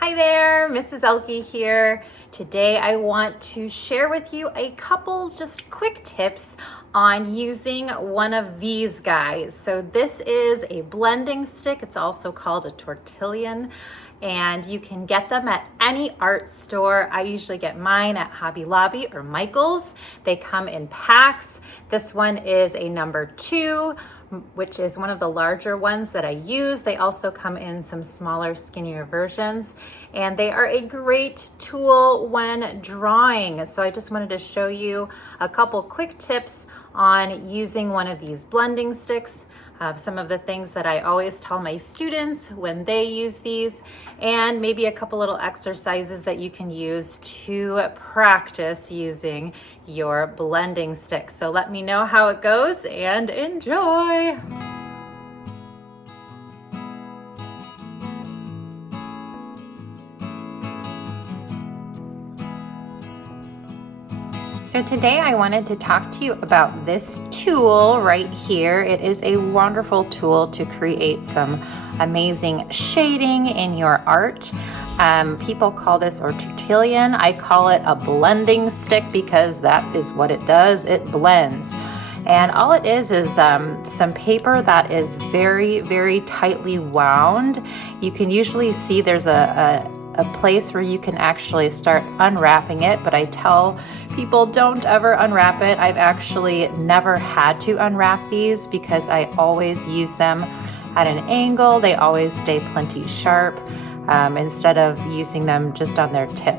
Hi there, Mrs. Elke here. Today I want to share with you a couple just quick tips on using one of these guys. So this is a blending stick. It's also called a tortillon, and you can get them at any art store. I usually get mine at Hobby Lobby or Michael's. They come in packs. This one is a number 2, which is one of the larger ones that I use. They also come in some smaller, skinnier versions, and they are a great tool when drawing. So I just wanted to show you a couple quick tips on using one of these blending sticks. Some of the things that I always tell my students when they use these, and maybe a couple little exercises that you can use to practice using your blending stick. So let me know how it goes and enjoy. So today I wanted to talk to you about this tool right here. It is a wonderful tool to create some amazing shading in your art. People call this a tortillon. I call it a blending stick because that is what it does. It blends. And all it is some paper that is very, very tightly wound. You can usually see there's a place where you can actually start unwrapping it, but I tell people don't ever unwrap it. I've actually never had to unwrap these because I always use them at an angle. They always stay plenty sharp instead of using them just on their tip.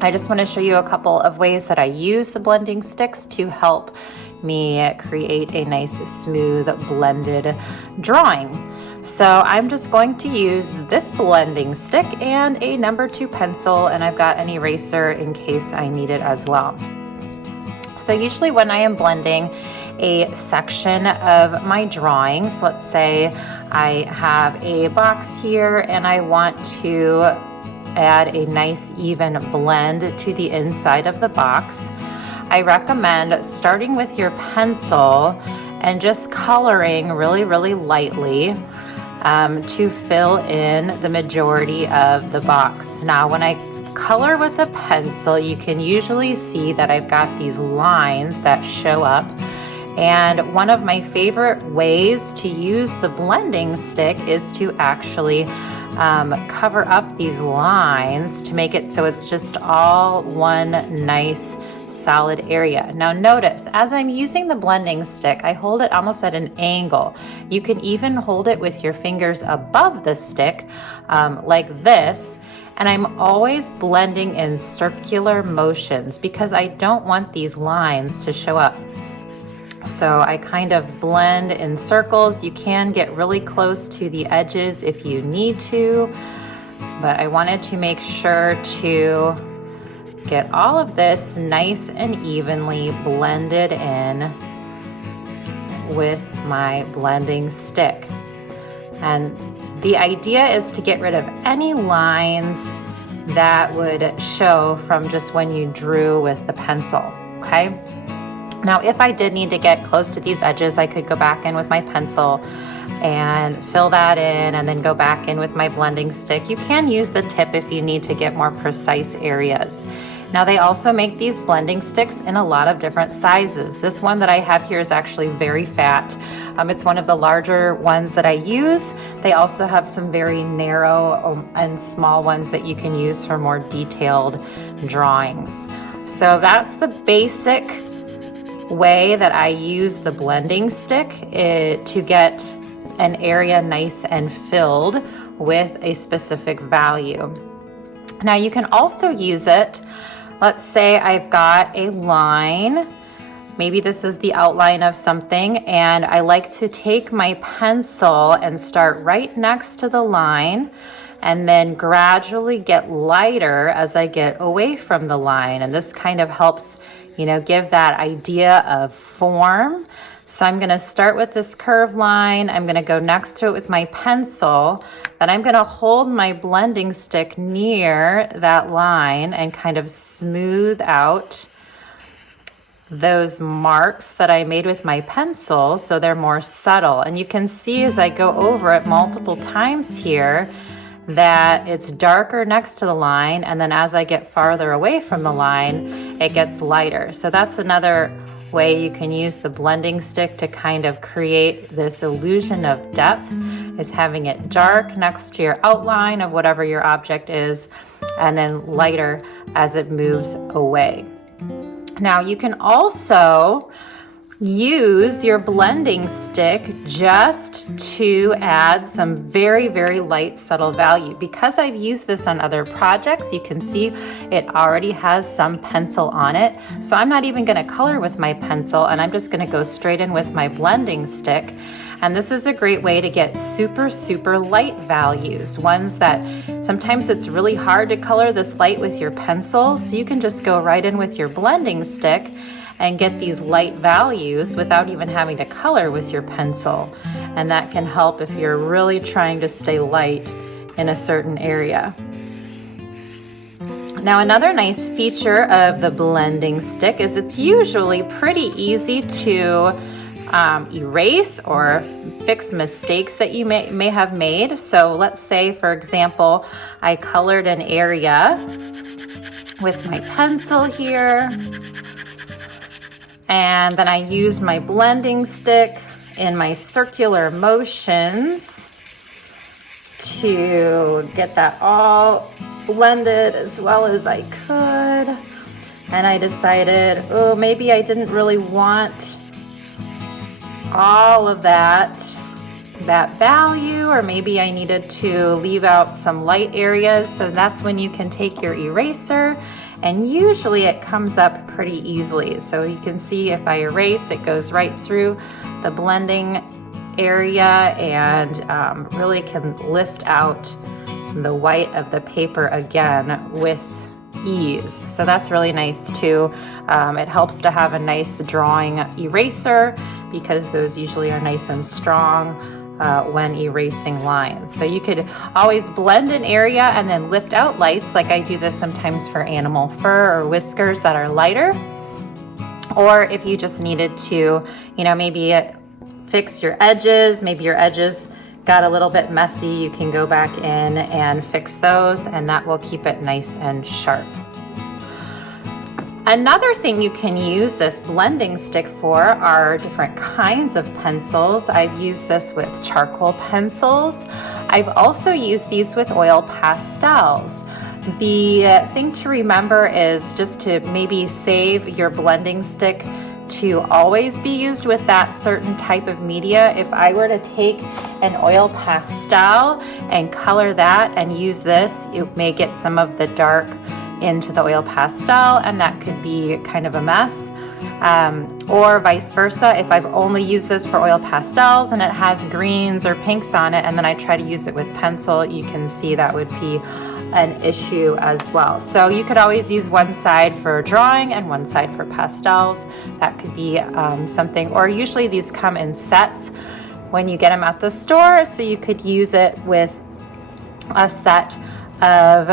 I just want to show you a couple of ways that I use the blending sticks to help me create a nice, smooth, blended drawing. So I'm just going to use this blending stick and a number 2 pencil, and I've got an eraser in case I need it as well. So usually when I am blending a section of my drawings, let's say I have a box here and I want to add a nice even blend to the inside of the box, I recommend starting with your pencil and just coloring really, really lightly to fill in the majority of the box. Now, when I color with a pencil, you can usually see that I've got these lines that show up. And one of my favorite ways to use the blending stick is to actually cover up these lines to make it so it's just all one nice solid area. Now notice, as I'm using the blending stick, I hold it almost at an angle. You can even hold it with your fingers above the stick like this, and I'm always blending in circular motions because I don't want these lines to show up. So I kind of blend in circles. You can get really close to the edges if you need to, but I wanted to make sure to get all of this nice and evenly blended in with my blending stick. And the idea is to get rid of any lines that would show from just when you drew with the pencil, okay? Now, if I did need to get close to these edges, I could go back in with my pencil and fill that in and then go back in with my blending stick. You can use the tip if you need to get more precise areas. Now, they also make these blending sticks in a lot of different sizes. This one that I have here is actually very fat. It's one of the larger ones that I use. They also have some very narrow and small ones that you can use for more detailed drawings. So that's the basic way that I use the blending stick to get an area nice and filled with a specific value. Now you can also use it, let's say I've got a line, maybe this is the outline of something, and I like to take my pencil and start right next to the line and then gradually get lighter as I get away from the line. And this kind of helps, give that idea of form. So I'm gonna start with this curved line. I'm gonna go next to it with my pencil. Then I'm gonna hold my blending stick near that line and kind of smooth out those marks that I made with my pencil so they're more subtle. And you can see as I go over it multiple times here that it's darker next to the line, and then as I get farther away from the line, it gets lighter. So that's another way you can use the blending stick to kind of create this illusion of depth, is having it dark next to your outline of whatever your object is, and then lighter as it moves away. Now you can also use your blending stick just to add some very, very light, subtle value. Because I've used this on other projects, you can see it already has some pencil on it. So I'm not even going to color with my pencil, and I'm just going to go straight in with my blending stick. And this is a great way to get super, super light values, ones that sometimes it's really hard to color this light with your pencil. So you can just go right in with your blending stick and get these light values without even having to color with your pencil. And that can help if you're really trying to stay light in a certain area. Now, another nice feature of the blending stick is it's usually pretty easy to erase or fix mistakes that you may have made. So let's say, for example, I colored an area with my pencil here, and then I used my blending stick in my circular motions to get that all blended as well as I could. And I decided, oh, maybe I didn't really want all of that value, or maybe I needed to leave out some light areas. So that's when you can take your eraser, and usually it comes up pretty easily. So you can see if I erase, it goes right through the blending area and really can lift out the white of the paper again with ease. So that's really nice too. It helps to have a nice drawing eraser, because those usually are nice and strong when erasing lines. So you could always blend an area and then lift out lights, like I do this sometimes for animal fur or whiskers that are lighter. Or if you just needed to, maybe fix your edges, maybe your edges got a little bit messy, you can go back in and fix those, and that will keep it nice and sharp. Another thing you can use this blending stick for are different kinds of pencils. I've used this with charcoal pencils. I've also used these with oil pastels. The thing to remember is just to maybe save your blending stick to always be used with that certain type of media. If I were to take an oil pastel and color that and use this, you may get some of the dark into the oil pastel, and that could be kind of a mess. Or vice versa, if I've only used this for oil pastels and it has greens or pinks on it, and then I try to use it with pencil, you can see that would be an issue as well. So you could always use one side for drawing and one side for pastels. That could be something, or usually these come in sets when you get them at the store, so you could use it with a set of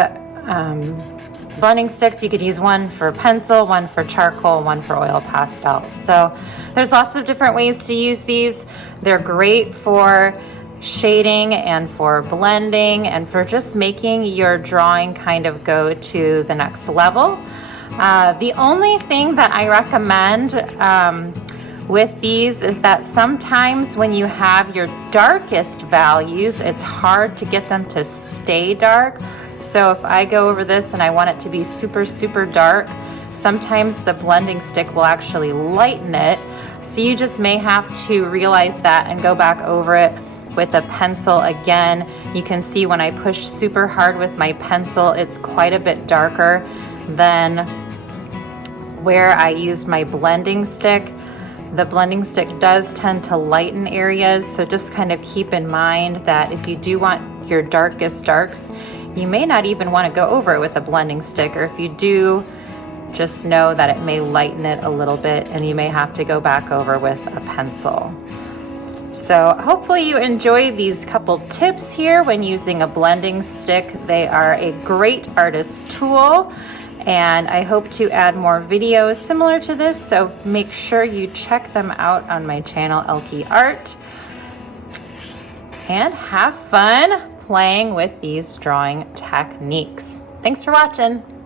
blending sticks. You could use one for pencil, one for charcoal, one for oil pastel. So there's lots of different ways to use these. They're great for shading and for blending and for just making your drawing kind of go to the next level. The only thing that I recommend with these is that sometimes when you have your darkest values, it's hard to get them to stay dark. So if I go over this and I want it to be super, super dark, sometimes the blending stick will actually lighten it. So you just may have to realize that and go back over it with a pencil again. You can see when I push super hard with my pencil, it's quite a bit darker than where I used my blending stick. The blending stick does tend to lighten areas, so just kind of keep in mind that if you do want your darkest darks, you may not even want to go over it with a blending stick, or if you do, just know that it may lighten it a little bit and you may have to go back over with a pencil. So hopefully you enjoy these couple tips here when using a blending stick. They are a great artist tool, and I hope to add more videos similar to this, so make sure you check them out on my channel, Elke Art, and have fun playing with these drawing techniques. Thanks for watching.